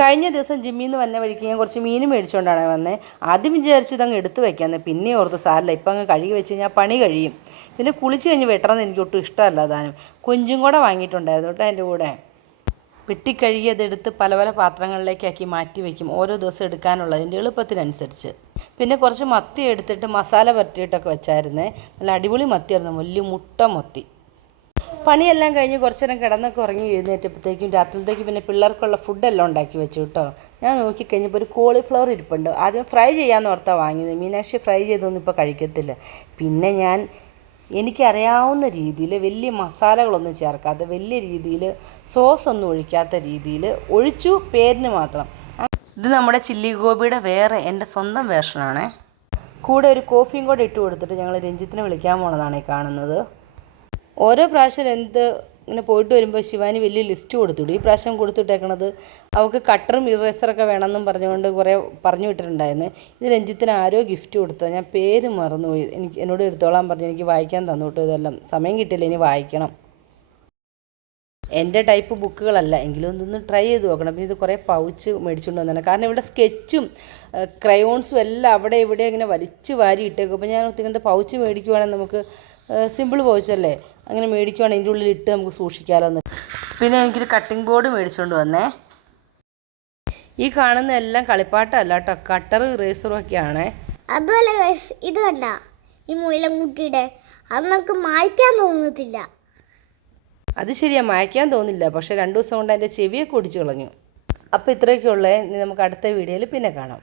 കഴിഞ്ഞ ദിവസം ജിമ്മിൽ നിന്ന് വന്ന വഴിക്ക് ഞാൻ കുറച്ച് മീൻ മേടിച്ചുകൊണ്ടാണ് വന്നത്. ആദ്യം വിചാരിച്ചു ഇതങ്ങ് എടുത്ത് വയ്ക്കാമെന്ന്, പിന്നെ ഓർത്ത് സാരമില്ല, ഇപ്പം അങ്ങ് കഴുകി വെച്ച് കഴിഞ്ഞാൽ പണി കഴിയും. പിന്നെ കുളിച്ച് കഴിഞ്ഞ് വെട്ടണമെന്ന് എനിക്ക് ഒട്ടും ഇഷ്ടമല്ല. താനും കൊഞ്ചും കൂടെ വാങ്ങിയിട്ടുണ്ടായിരുന്നു കേട്ടോ എൻ്റെ കൂടെ. വെട്ടിക്കഴുകി അതെടുത്ത് പല പല പാത്രങ്ങളിലേക്കാക്കി മാറ്റി വയ്ക്കും, ഓരോ ദിവസം എടുക്കാനുള്ളതിൻ്റെ എളുപ്പത്തിനനുസരിച്ച്. പിന്നെ കുറച്ച് മത്തി എടുത്തിട്ട് മസാല പരട്ടിയിട്ടൊക്കെ വെച്ചായിരുന്നേ. നല്ല അടിപൊളി മത്തിയായിരുന്നു, വലിയ മുട്ട മത്തി. പണിയെല്ലാം കഴിഞ്ഞ് കുറച്ച് നേരം കിടന്നൊക്കെ ഉറങ്ങി എഴുന്നേറ്റപ്പോഴത്തേക്കും രാത്രിയിലത്തേക്ക് പിന്നെ പിള്ളേർക്കുള്ള ഫുഡെല്ലാം ഉണ്ടാക്കി വെച്ചു കേട്ടോ. ഞാൻ നോക്കിക്കഴിഞ്ഞപ്പോൾ ഒരു കോളിഫ്ലവർ ഇരിപ്പുണ്ട്. ആദ്യം ഫ്രൈ ചെയ്യാമെന്ന് ഓർത്താണ് വാങ്ങിയത്. മീനാക്ഷി ഫ്രൈ ചെയ്തൊന്നും ഇപ്പോൾ കഴിക്കത്തില്ല. പിന്നെ ഞാൻ എനിക്കറിയാവുന്ന രീതിയിൽ വലിയ മസാലകളൊന്നും ചേർക്കാതെ, വലിയ രീതിയിൽ സോസൊന്നും ഒഴിക്കാത്ത രീതിയിൽ ഒഴിച്ചു, പേരിന് മാത്രം. ഇത് നമ്മുടെ ചില്ലി ഗോപിയുടെ വേറെ എൻ്റെ സ്വന്തം വേർഷനാണേ. കൂടെ ഒരു കോഫിയും കൂടെ ഇട്ട് കൊടുത്തിട്ട് ഞങ്ങൾ രഞ്ജിത്തിനെ വിളിക്കാൻ പോണതാണ് ഈ കാണുന്നത്. ഓരോ പ്രാവശ്യം ഇങ്ങനെ പോയിട്ട് വരുമ്പോൾ ശിവാനി വലിയ ലിസ്റ്റ് കൊടുത്തുവിടും. ഈ പ്രാവശ്യം കൊടുത്തിട്ടേക്കണത് അവൾക്ക് കട്ടറും ഇറേസറൊക്കെ വേണമെന്നും പറഞ്ഞുകൊണ്ട് കുറേ പറഞ്ഞു വിട്ടിട്ടുണ്ടായിരുന്നു. ഇത് രഞ്ജിത്തിന് ആരോ ഗിഫ്റ്റ് കൊടുത്തത്, ഞാൻ പേര് മറന്നുപോയി. എന്നോട് എടുത്തോളാൻ പറഞ്ഞു, എനിക്ക് വായിക്കാൻ തന്നോട്ട്. ഇതെല്ലാം സമയം കിട്ടില്ല, ഇനി വായിക്കണം. എൻ്റെ ടൈപ്പ് ബുക്കുകളല്ല എങ്കിലും ഇതൊന്ന് ട്രൈ ചെയ്ത് നോക്കണം. പിന്നെ ഇത് കുറേ പൗച്ച് മേടിച്ചുകൊണ്ട് വന്നതാണ്. കാരണം ഇവിടെ സ്കെച്ചും ക്രയോൺസും എല്ലാം അവിടെ ഇവിടെ ഇങ്ങനെ വലിച്ച് വാരി ഇട്ടേക്കും. അപ്പോൾ ഞാൻ ഇങ്ങനത്തെ പൗച്ച് മേടിക്കുവാണെങ്കിൽ നമുക്ക് സിമ്പിൾ പൗച്ചല്ലേ, അങ്ങനെ മേടിക്കുവാണെങ്കിൽ ഇതിൻ്റെ ഉള്ളിൽ ഇട്ട് നമുക്ക് സൂക്ഷിക്കാമല്ലോ എന്ന്. പിന്നെ എനിക്കൊരു കട്ടിംഗ് ബോർഡ് മേടിച്ചുകൊണ്ട് വന്നേ. ഈ കാണുന്ന എല്ലാം കളിപ്പാട്ടമല്ല കേട്ടോ, കട്ടറും ഇറേസറും ഒക്കെയാണേ. അതുപോലെ ഇത് കണ്ട ഈ മുയിലൻകുട്ടിയുടെ അത് നമുക്ക് മായ്ക്കാൻ തോന്നത്തില്ല. അത് ശരിയാ, മായ്ക്കാൻ തോന്നില്ല. പക്ഷേ 2 ദിവസം കൊണ്ട് അതിൻ്റെ ചെവിയൊക്കെ ഒടിച്ചു കളഞ്ഞു. അപ്പോൾ ഇത്രയൊക്കെയുള്ളേ. നമുക്ക് അടുത്ത വീഡിയോയിൽ പിന്നെ കാണാം.